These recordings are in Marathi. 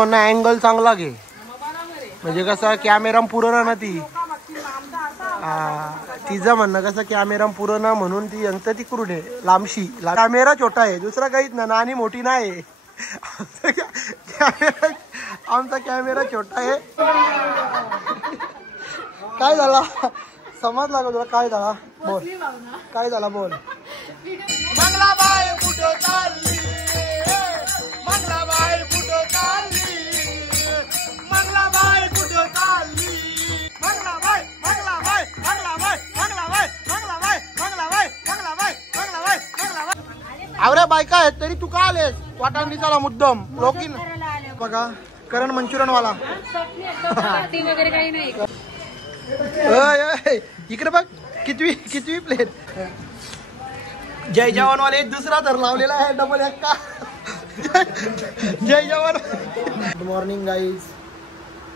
म्हणणं अँगल चांगला घे, म्हणजे कसं कॅमेरा पुरं ना ती. तिचं म्हणणं कसं कॅमेरा पुरं ना म्हणून ती यंत्र ती करून आहे लांबशी. कॅमेरा छोटा आहे, दुसरा काहीच ना, नानी मोठी नाही. आमचा कॅमेरा छोटा आहे. काय झाला समजला का तुला? काय झाला बोल, काय झाला बोल. मंगलाबाई कुठं चालली, मंगलाबाई कुठं चालली, मंगलाबाई कुठं चालली, मंगलाबाई मंगलाबाई मंगलाबाई मंगलाबाई मंगलाबाई मंगलाबाई मंगलाबाई मंगलाबाई मंगलाबाई. अरे बायका आहेत तरी तू का आलेस वाटांनी? चला मुद्दम लोकीन बघा करण मंचुरियन वाला वगैरे काही नाही. इकडे बघ कितवी कितवी प्लेट. जय जवान वाले दुसरा तर लावलेला आहे डबल एक का. जय जवान. Good morning guys.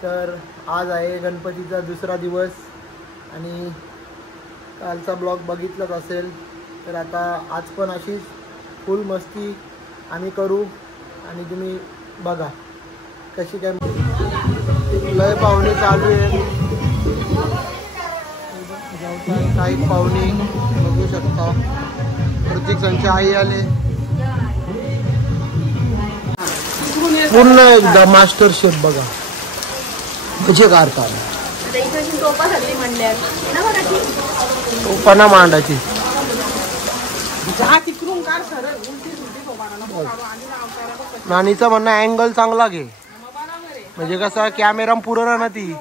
तर आज आहे गणपतीचा दुसरा दिवस आणि कालचा ब्लॉग बघितलाच असेल. तर आता आज पण अशीच फुल मस्ती आम्ही करू आणि तुम्ही बघा कशी काय. लय पाहुणे चालू आहे, काही पाहुणे बघू शकता. प्रत्येक जणची आई आले. पूर्ण एकदा मास्टर शेफ बघा कसे काढतात. टोपाना मांडायची. नानीचं म्हणणं अँगल चांगला घे, म्हणजे कसं कॅमेरा पुरं ना ती.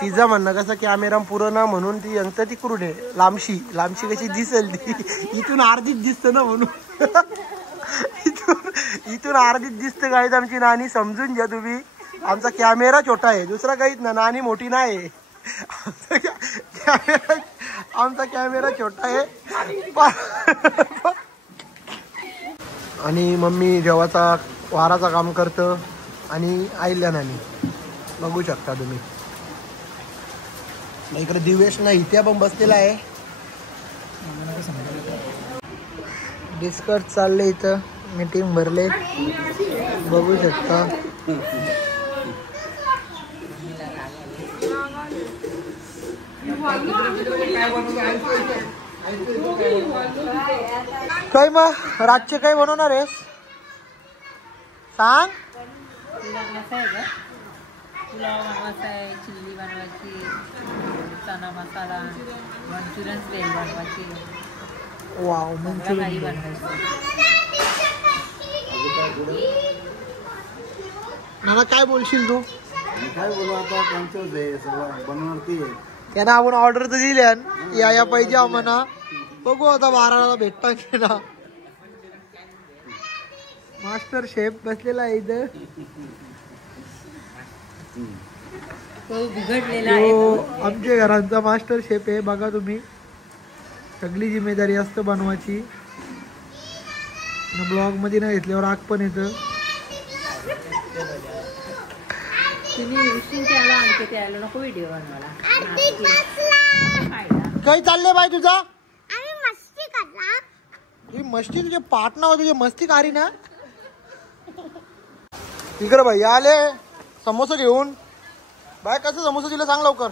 तिचं म्हणणं कसं कॅमेरा पुरं ना म्हणून ती यंत्र ती करून आहे लांबशी. लांबशी कशी दिसेल ती, इथून अर्धीच दिसतं ना म्हणून. इथून अर्धीच दिसतं गाईत आमची नानी, समजून घ्या तुम्ही. आमचा कॅमेरा छोटा आहे, दुसरा काहीच ना, नानी मोठी नाही. आमचा कॅमेरा छोटा आहे. आणि मम्मी जेवाचा वाराचा काम करतं आणि आईल्या नानी बघू शकता तुम्ही. इकडे दिवेश ना इथे पण बसलेला आहे. डिस्कस चालले, इथं मीटिंग भरले बघू शकता. काय मग रातचे काय बनवणार आहेस सांग. पुलाव बनवायचा आहे, चिल्ली बनवायची, चना मसाला, मंचुरियन स्टाईल बनवायची. वाव मंचुरियन बनवायचं. मला काय बोलशील तू? काय बोलू आता, त्यांचंच आहे सगळं बनवणार ती. त्यांना आपण ऑर्डर तर दिली या पाहिजे आम्हाला. बघू आता 12ला भेटता की ना. मास्टर शेफ बसलेला आहे इथं. आमच्या घरांचा मास्टर शेफ आहे बघा तुम्ही. सगळी जिम्मेदारी असतं बनवायची. ब्लॉग मध्ये नाही घेतल्यावर आग पण येतं. काही चाललंय बाई तुझा? ही मस्ती तुझे पाठ ना होते, मस्ती कारी ना. इकडे भाई आले समोसा घेऊन. बाय कसं समोसा दिला सांग लवकर.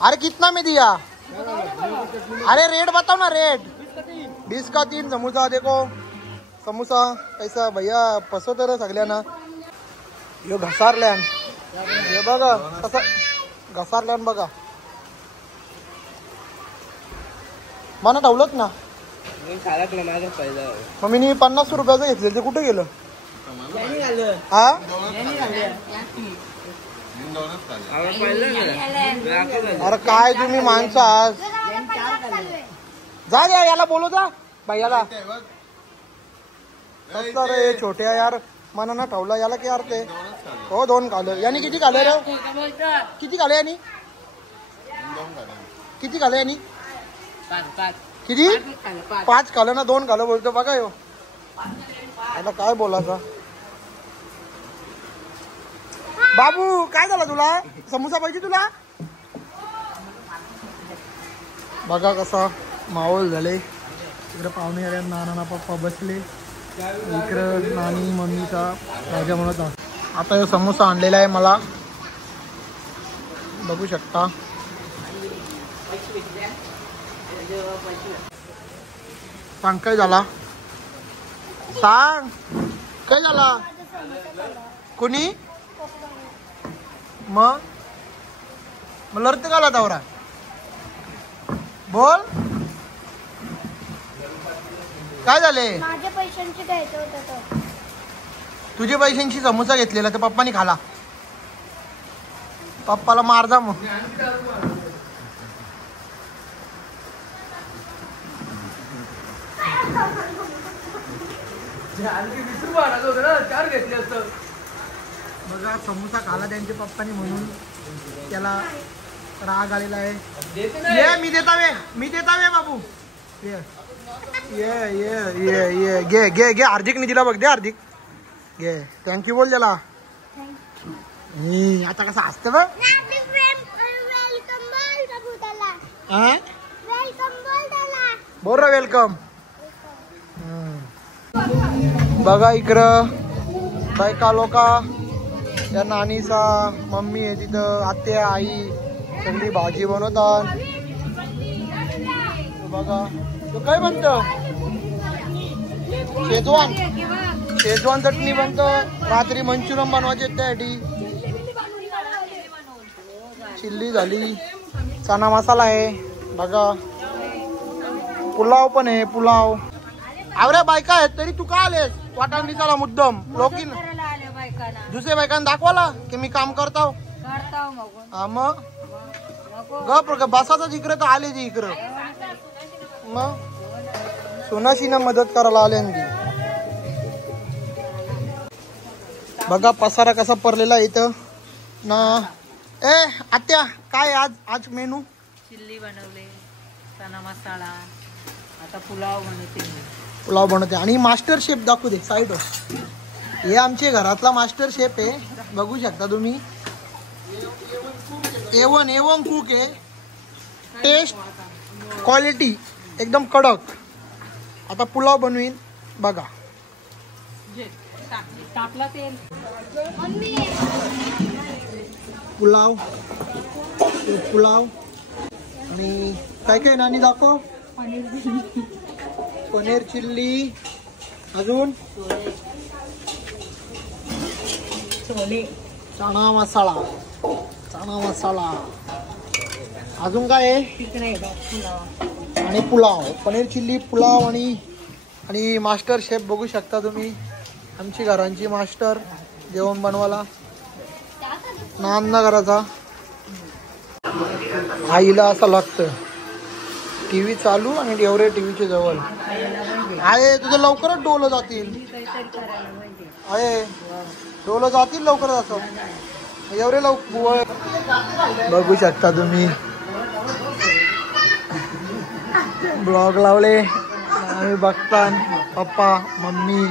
अरे कितना में दिया? अरे रेट बताओ ना रेट. 20 का 3 समोसा. देखो समोसा कैसा भैया फसवत रे सगळ्यांना. यो घसारल्यान हे बघा कसं घसारल्यान बघा. मला ठेवलंच ना मम्मीनी 50 रुपयाचं घेतलं ते कुठे गेलं? हा अरे काय तुम्ही माणसं आज. जा याला बोलू जा भैयाला. कसला रे छोट्या यार मना ना ठेवला याला की यार ते. हो 2 खाल्लं. यानी किती खाल्लं रे? किती खाल्लं यानी? किती खाल्लं यानी? किती? 5 खाल्लं ना 2 खाल्लं बोलतो बघा. यो आता काय बोलायचं. बाबू काय झालं तुला? समोसा पाहिजे तुला? बघा कसा माहोल झाले. इकडे पाहुणे आले, नाना पप्पा बसले इकडं नानी मम्मीचा राजा म्हणत आता हे समोसा आणलेला आहे मला, बघू शकता. सांग काय झाला, सांग काय झाला. कोणी मग लढत काला दावरा बोल, काय झाले. माझ्या पैशांची घ्यायचं होतं तर. तुझे पैशांची समोसा घेतलेला तर पप्पानी खाला, पप्पाला मार जा मग. बघा समोसा खाला त्यांच्या पप्पानी म्हणून त्याला राग आलेला आहे. ये मी देतावे बाबू, ये ये ये ये ये घे घे घे. हार्दिकने दिला बघ, दे हार्दिक घे. थँक्यू बोल त्याला. आता कसं असतं बघ. बोल रा वेलकम. बघा इकडं बायका लोका, त्या नानीचा मम्मी आहे तिथं, आत्या आई सगळी भाजी बनवतात. बघा तो काय बनतं, शेजवान चटणी बनतं. रात्री मंचुरियन बनवायचे त्यासाठी. चिल्ली झाली, चना मसाला आहे बघा, पुलाव पण आहे पुलाव. आवऱ्या बायका आहेत तरी तू का आलेस वाटाण दिसाला मुद्दम लोकीन दुसऱ्या बायकांना दाखवाला की मी काम करताव. मग गप बसाच इकडे तर आले जी इकडं, मग सोनाशीना मदत करायला आले. बघा पसारा कसा पडलेला इथं ना. ए आत्या काय आज मेनू. चिल्ली बनवले, चना मसाला, आता पुलाव बनवते. आणि मास्टर शेफ दाखवू दे साईड. हे आमचे घरातला मास्टर शेफ आहे, बघू शकता तुम्ही. एवन कुक आहे, टेस्ट क्वालिटी एकदम कडक. आता पुलाव बनवीन बघा. पुलाव आणि काय काय नानी दाखव. पनीर चिल्ली, अजून चना मसाला, अजून काय आहे आणि पुलाव. पनीर चिल्ली, पुलाव आणि मास्टर शेफ बघू शकता तुम्ही. आमची घरांची मास्टर जेवण बनवायला नांदा करायचा. आईला असं लागतं टीव्ही चालू आणि एवढे टीव्हीच्या जवळ आहे. तुझं लवकरच डोलं जातील आहे, डोलं जातील लवकरच. असं एवढे लवकर बघू शकता तुम्ही. ब्लॉग लावले आम्ही बघता, पप्पा मम्मी.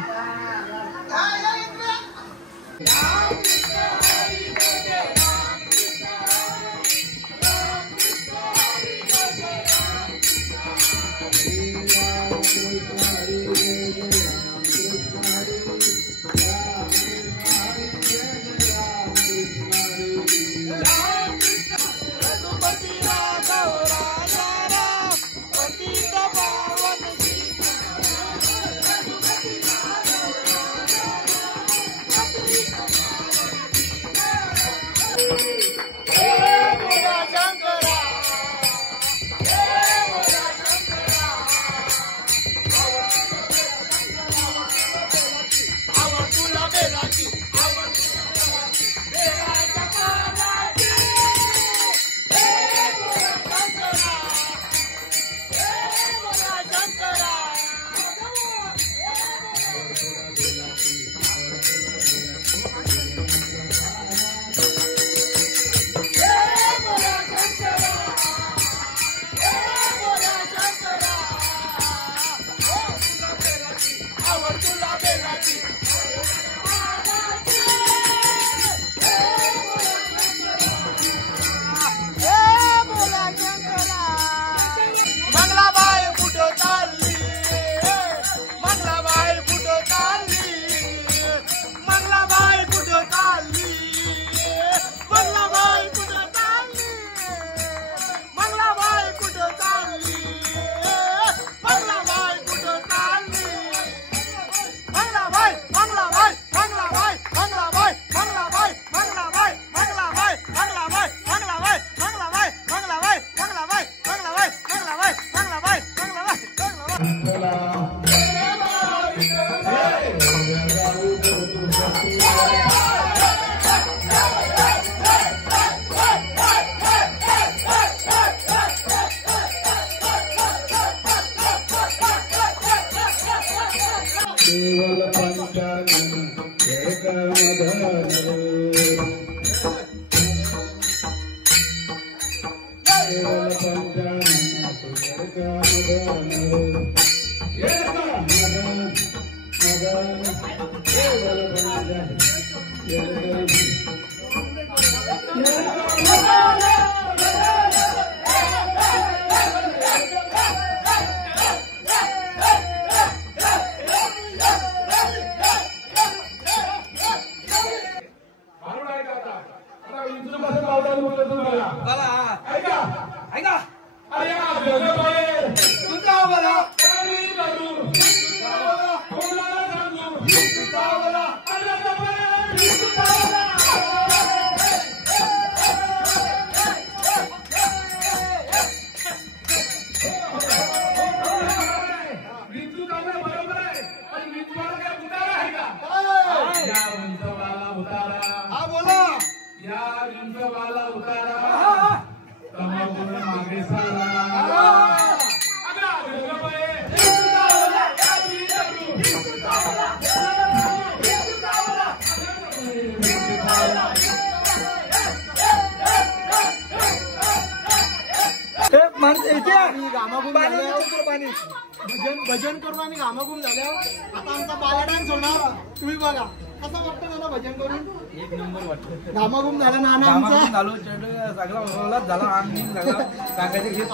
भजन करून आम्ही घामाघूम झाल्यावर आता आमचा बाला डान्स होणार. तुम्ही बघा कसं वाटतं मला भजन करून. एक नंबर वाटतं. घामाघूम झाला ना आमचा.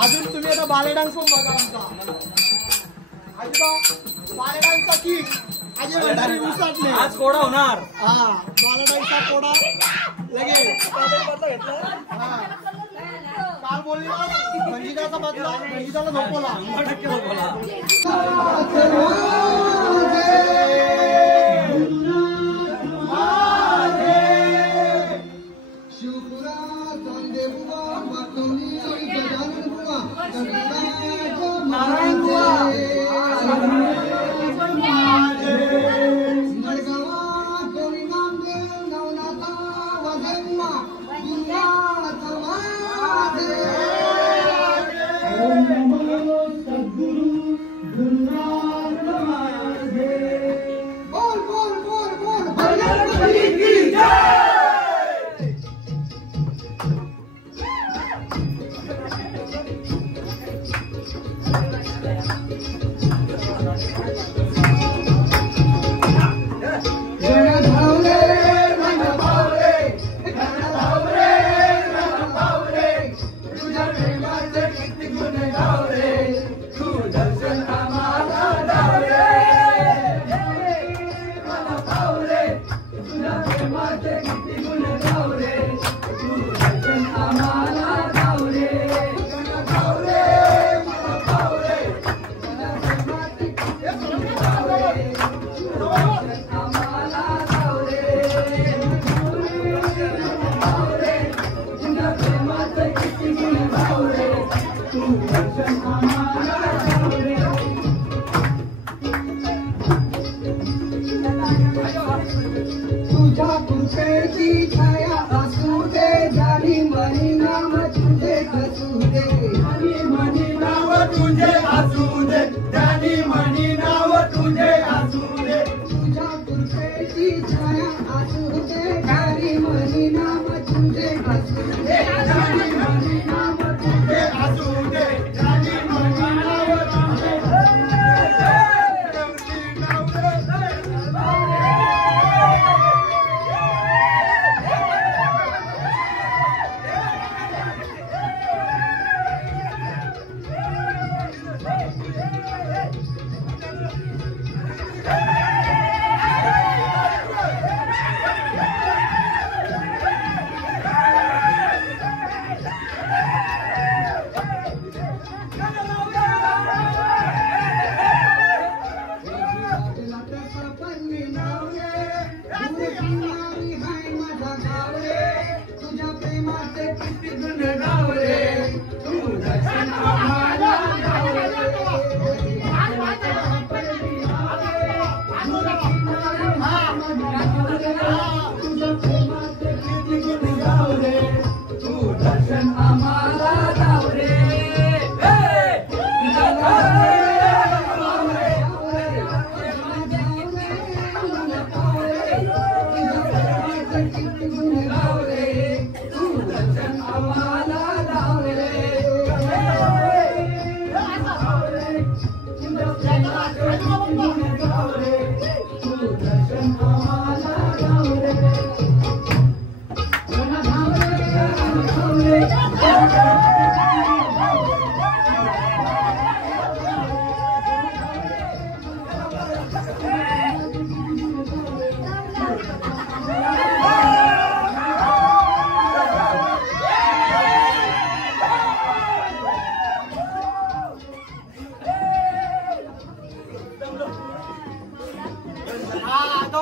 अजून तुम्ही आता बाला डान्स पण बघा आमचा. बाला डान्सचा किक अजय भंडारी उसाटले. आज कोडा होणार. हा बाला डान्सचा कोडा लगेच काल बोलली संगीताचा बदला संगीताला झोपवला. 100% झोपवला.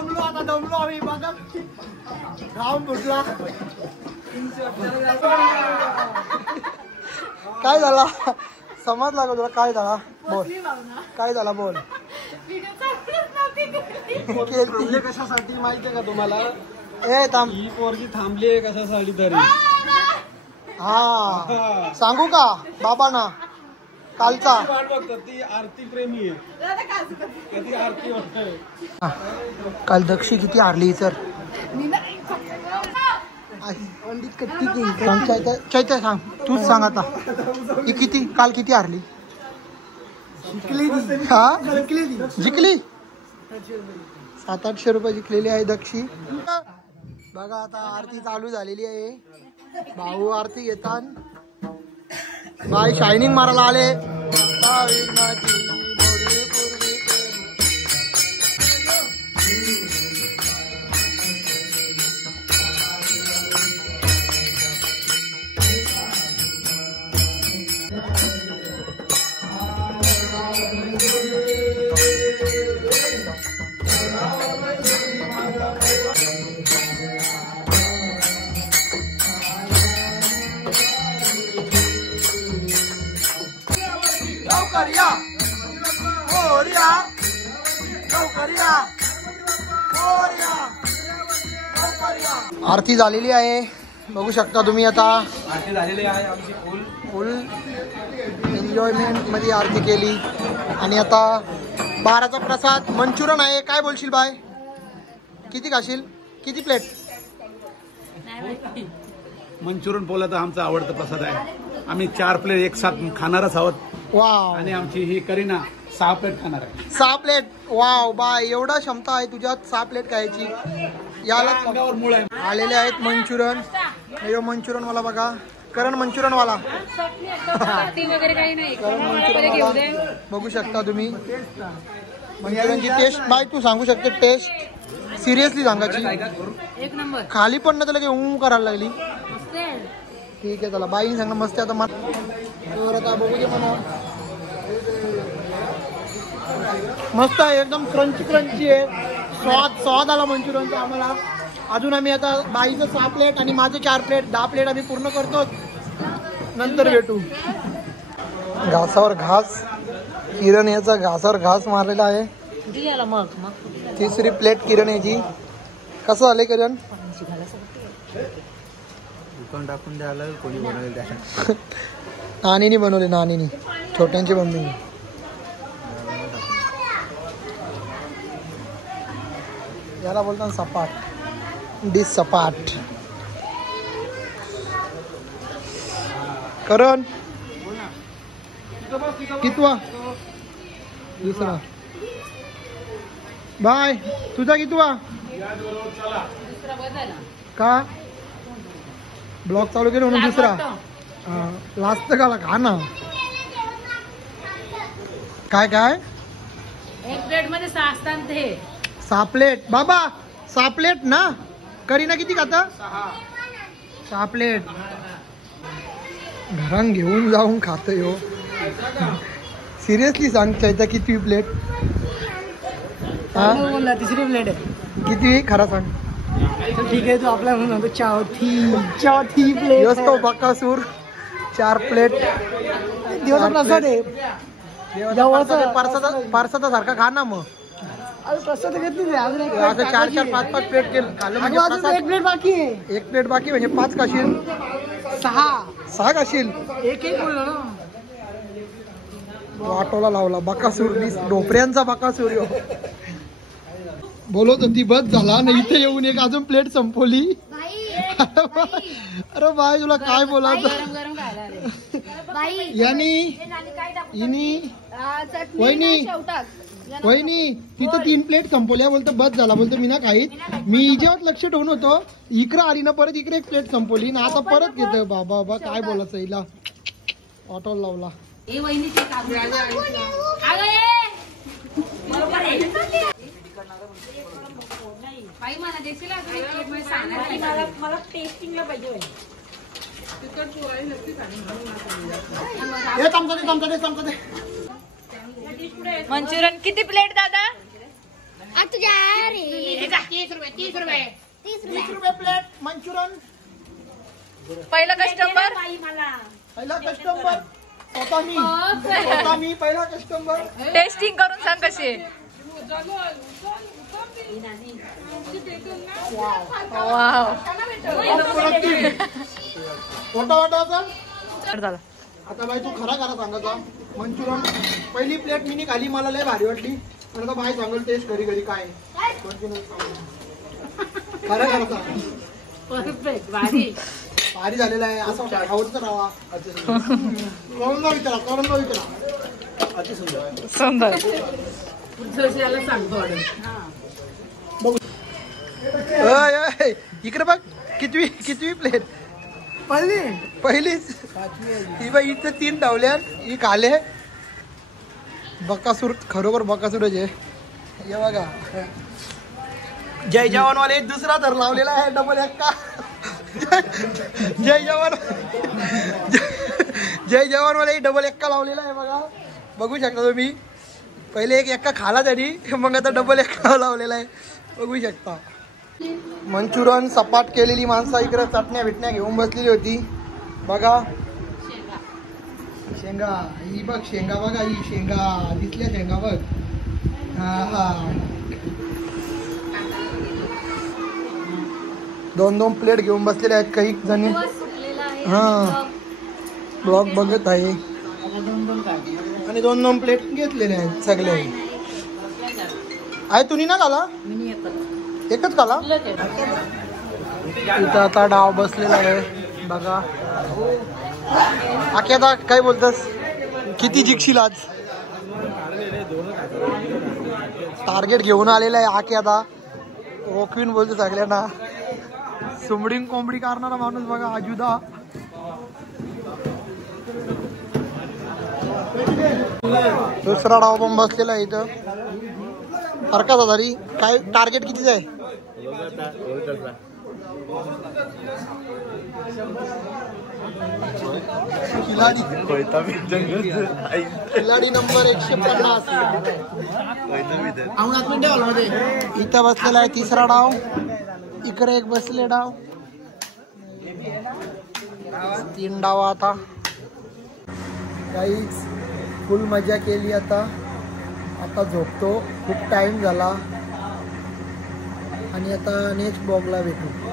दमलो आम्ही बघा घाम फुटला. काय झाला समजला का तुला? काय झाला बोल, काय झाला बोल. कशासाठी माहितीये का तुम्हाला? ए थांब, ही पोरगी थांबली कशासाठी तरी. हा सांगू का बाबांना कालचा? वाट बघतात ती आरती प्रेमी आहे. ती आरती वाटतंय. काल दक्षी किती हारली सर? चैत्य सांग, तूच सांग आता. ही किती काल किती हारली? जिंकली 700-800 रुपये जिंकलेली आहे दक्षी. बघा आता आरती चालू झालेली आहे. भाऊ आरती घेतात. बाय शायनिंग मारायला आले. आरती झालेली आहे बघू शकता तुम्ही. आता आरती झालेली आहे आमची फुल एन्जॉयमेंट मध्ये आरती केली. आणि आता 12चा प्रसाद मंचुरन आहे. काय बोलशील बाय? किती खाशील? किती प्लेट? मंचुरियन पोला तर आमचा आवडता प्रसाद आहे. आम्ही 4 प्लेट एक साथ खाणारच आहोत. वाव. आणि आमची ही करीना 6 प्लेट खाणार आहे. 6 प्लेट. वाव बाय, एवढा क्षमता आहे तुझ्यात 6 प्लेट खायची. याला अंगावर मूळ आहे. आलेले आहेत मंचुरन. यो मंचुरन वाला बघा, करण मंचुरन वाला. बघू शकता तुम्ही मंचुरनची टेस्ट. बाय तू सांगू शकते टेस्ट सिरियसली सांगायची? एक नंबर. खाली पण ना त्याला काही करायला लागली. ठीक आहे चला बाईने सांगणं मस्त आहे. आता बघू दे म्हणा. मस्त आहे एकदम क्रंची क्रंची आहे. स्वाद आला मंचुरियनचा आम्हाला. अजून आम्ही आता बाईचं 6 प्लेट आणि माझं 4 प्लेट 10 प्लेट आम्ही पूर्ण करतो. नंतर भेटू. घासावर घास. किरण याचा घासावर घास मारलेला आहे. तिसरी प्लेट किरण याची. कसं झालंय किरण? दुकान टाकून द्यायला कोणी बनवले? नानीनी बनवले, नानीनी छोट्यांची मम्मी. याला बोलतात सपाट. डिश सपाट. करण कितवा? दुसरा. बाय तुझा कितवा? का ब्लॉग चालू केलं म्हणून दुसरा? लास्ट का खा ना. काय काय? एक प्लेट मध्ये 6 असतात ते. 6 प्लेट बाबा. 6 प्लेट ना? करीना किती खाता? 6 प्लेट. घरान घेऊन जाऊन खातो यो. सिरियसली सांग चैता किती प्लेट? तिसरी प्लेट आहे. किती खरा सांग? ठीक आहे, तो आपला म्हणून चौथी प्लेट. तो बकासूर 4 प्लेट. परसादा सारखा खा ना मग. प्रसाद घेतली अजून एक असं 4-4, 5-5 प्लेट केलं खाल्लं म्हणजे एक प्लेट बाकी आहे. 1 प्लेट बाकी म्हणजे 5 खाशील. 6 खाशील. एक बोललो ना. ऑटोला लावला बकासूर. ढोपऱ्यांचा बकासूर. बोलत होती बस झाला ना. इथे येऊन एक अजून प्लेट संपवली. अरे बाय तुला काय बोलायचं? वहिनी तिथं 3 प्लेट संपवल्या. बोलतो बस झाला. बोलतो मी ना खाईत. मी हिच्यावर लक्ष ठेवून होतो. इकडं आली ना परत इकडे 1 प्लेट संपवली ना. आता परत घेतोय. बाबा काय बोलायचं हिला. ऑटोला लावला. मंचुरियन किती प्लेट दादा? 30 रुपये प्लेट मंचुरन. पहिला कस्टमर पहिला कस्टमर स्वतः मी पहिला कस्टमर. टेस्टिंग करून सांग कशी आहे. वाव वाटायचा. झालं. आता बाई तू खरा सांगायचा. मंचुरन पहिली प्लेट मी खाली, मला लय भारी वाटली. पण आता बाई सांगल टेस्ट घरी घरी काय खरा सांग. भारी झालेला आहे असं आवडतं राहा. करून विचारा. सुंदर. इकडे बघ कितवी प्लेट. पहिलीच. ही बाई इथं 3 धावल्या. ही खाले. बकासूर खरोखर बकासूरच आहे. हे बघा जय जवानवाले दुसरा तर लावलेला आहे डबल एक्का. जय जवानवाले डबल एक्का लावलेला आहे बघा. बघू शकता तुम्ही. पहिले एक एक्का खाला तरी मग आता डबल एक्का लावलेला आहे. बघू शकता. मंचुरन सपाट केलेली माणसं इकडे चटण्या बिटण्या घेऊन बसलेली होती बघा. शेंगा ही बघ. शेंगा बघा. ही शेंगा दिसल्या शेंगा बघ. हा 2 प्लेट घेऊन बसलेले आहेत काही जणी. हा ब्लॉग बघत आहे आणि 2 प्लेट घेतलेले आहेत सगळे. आहे तुम्ही ना खाला. एकच खाला. इथं आता डाव बसलेला आहे बघा. आखे आता काय बोलतस. किती जिंकशील आज. टार्गेट घेऊन आलेला आहे आखे आता. रोखवीन बोलतो सगळ्यांना. सुमडी कोंबडी करणारा माणूस बघा आजुदा. दुसरा डाव पण बसलेला आहे इथं. हरकत तरी काय टार्गेट कितीच आहे. खिलाडी नंबर 150. इथं बसलेला आहे तिसरा डाव. इकडे एक बसले डाव. 3 डाव आता. गाईज फुल मजा केली. आता झोपतो. खूप टाइम झाला आणि आता नेक्स्ट ब्लॉगला भेटू.